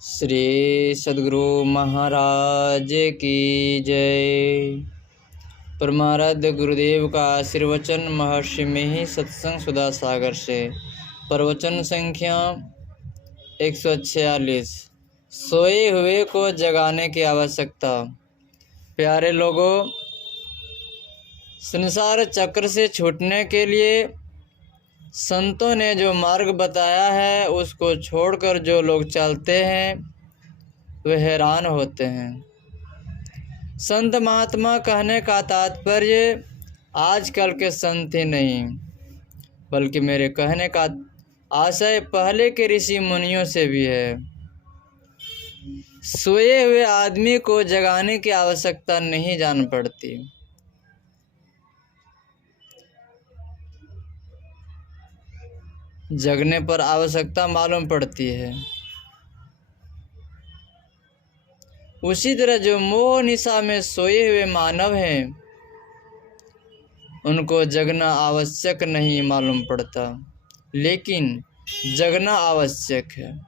श्री सद्गुरु महाराज की जय। परमाराध्य गुरुदेव का आशीर्वचन महर्षि में ही सत्संग सुधा सागर से। प्रवचन संख्या 146। सोए हुए को जगाने की आवश्यकता। प्यारे लोगों, संसार चक्र से छूटने के लिए संतों ने जो मार्ग बताया है उसको छोड़कर जो लोग चलते हैं वे हैरान होते हैं। संत महात्मा कहने का तात्पर्य आजकल के संत ही नहीं, बल्कि मेरे कहने का आशय पहले के ऋषि मुनियों से भी है। सोए हुए आदमी को जगाने की आवश्यकता नहीं जान पड़ती। जगने पर आवश्यकता मालूम पड़ती है। उसी तरह जो मोह निशा में सोए हुए मानव हैं उनको जगना आवश्यक नहीं मालूम पड़ता, लेकिन जगना आवश्यक है।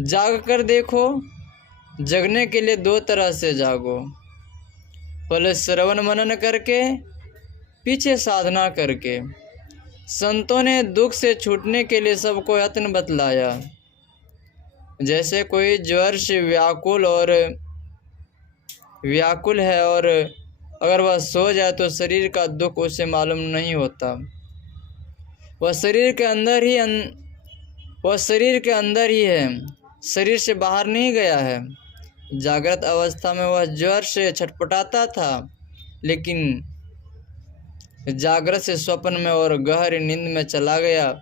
जाग कर देखो। जगने के लिए दो तरह से जागो, पहले श्रवण मनन करके, पीछे साधना करके। संतों ने दुख से छूटने के लिए सबको यत्न बतलाया। जैसे कोई ज्वर से व्याकुल है और अगर वह सो जाए तो शरीर का दुख उसे मालूम नहीं होता। वह शरीर के अंदर ही है, शरीर से बाहर नहीं गया है। जागृत अवस्था में वह ज्वर से छटपटाता था, लेकिन जागृत से स्वप्न में और गहरी नींद में चला गया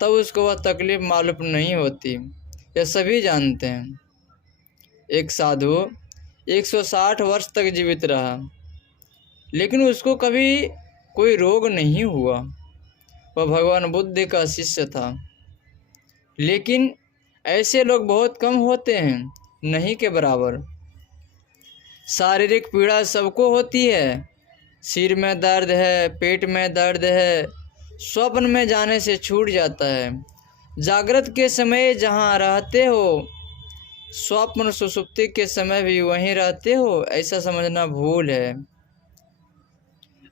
तब उसको वह तकलीफ मालूम नहीं होती। यह सभी जानते हैं। एक साधु 160 वर्ष तक जीवित रहा, लेकिन उसको कभी कोई रोग नहीं हुआ। वह भगवान बुद्ध का शिष्य था। लेकिन ऐसे लोग बहुत कम होते हैं, नहीं के बराबर। शारीरिक पीड़ा सबको होती है। सिर में दर्द है, पेट में दर्द है, स्वप्न में जाने से छूट जाता है। जागृत के समय जहाँ रहते हो, स्वप्न सुषुप्ति के समय भी वहीं रहते हो, ऐसा समझना भूल है।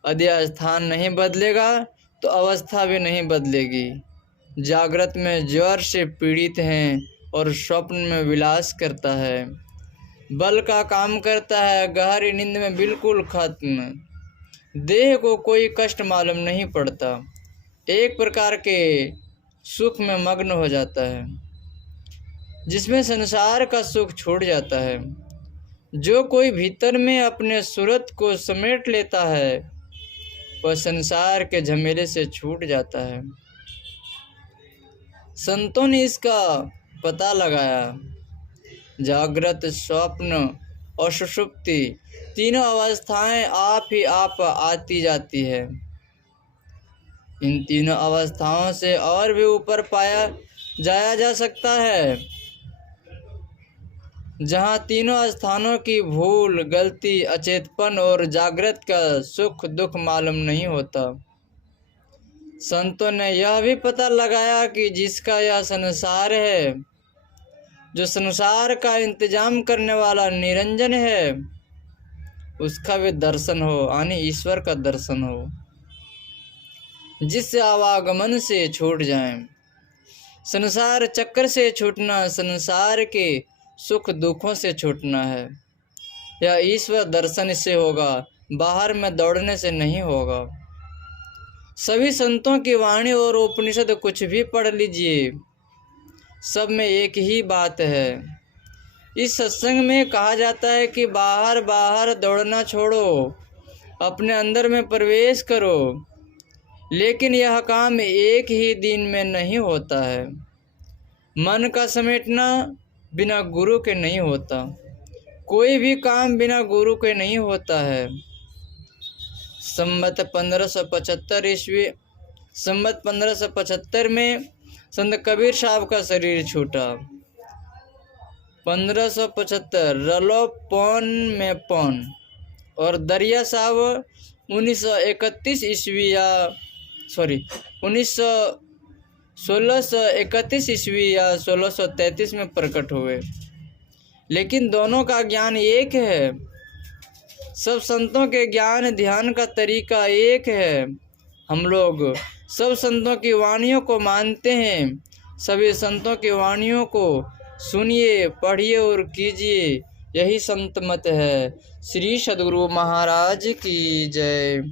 यदि स्थान नहीं बदलेगा तो अवस्था भी नहीं बदलेगी। जागृत में ज्वर से पीड़ित हैं और स्वप्न में विलास करता है, बल का काम करता है, गहरी नींद में बिल्कुल खत्म। देह को कोई कष्ट मालूम नहीं पड़ता, एक प्रकार के सुख में मग्न हो जाता है, जिसमें संसार का सुख छूट जाता है। जो कोई भीतर में अपने सूरत को समेट लेता है वह संसार के झमेले से छूट जाता है। संतों ने इसका पता लगाया। जागृत, स्वप्न और सुषुप्ति तीनों अवस्थाएं आप ही आप आती जाती है। इन तीनों अवस्थाओं से और भी ऊपर जाया जा सकता है, जहाँ तीनों स्थानों की भूल, गलती, अचेतपन और जागृत का सुख दुख मालूम नहीं होता। संतों ने यह भी पता लगाया कि जिसका यह संसार है, जो संसार का इंतजाम करने वाला निरंजन है, उसका भी दर्शन हो, यानी ईश्वर का दर्शन हो, जिससे आवागमन से छूट जाएं। संसार चक्र से छूटना संसार के सुख दुखों से छूटना है। यह ईश्वर दर्शन से होगा, बाहर में दौड़ने से नहीं होगा। सभी संतों की वाणी और उपनिषद कुछ भी पढ़ लीजिए, सब में एक ही बात है। इस सत्संग में कहा जाता है कि बाहर दौड़ना छोड़ो, अपने अंदर में प्रवेश करो। लेकिन यह काम एक ही दिन में नहीं होता है। मन का समेटना बिना गुरु के नहीं होता। कोई भी काम बिना गुरु के नहीं होता है। संवत 1575 में संत कबीर साहब का शरीर छूटा। 1575 रलो पौन में पौन, और दरिया साहब 1931 ईस्वी या 1900 1631 ईस्वी या 1633 में प्रकट हुए, लेकिन दोनों का ज्ञान एक है। सब संतों के ज्ञान ध्यान का तरीका एक है। हम लोग सब संतों की वाणियों को मानते हैं। सभी संतों की वाणियों को सुनिए, पढ़िए और कीजिए, यही संत मत है। श्री सद्गुरु महाराज की जय।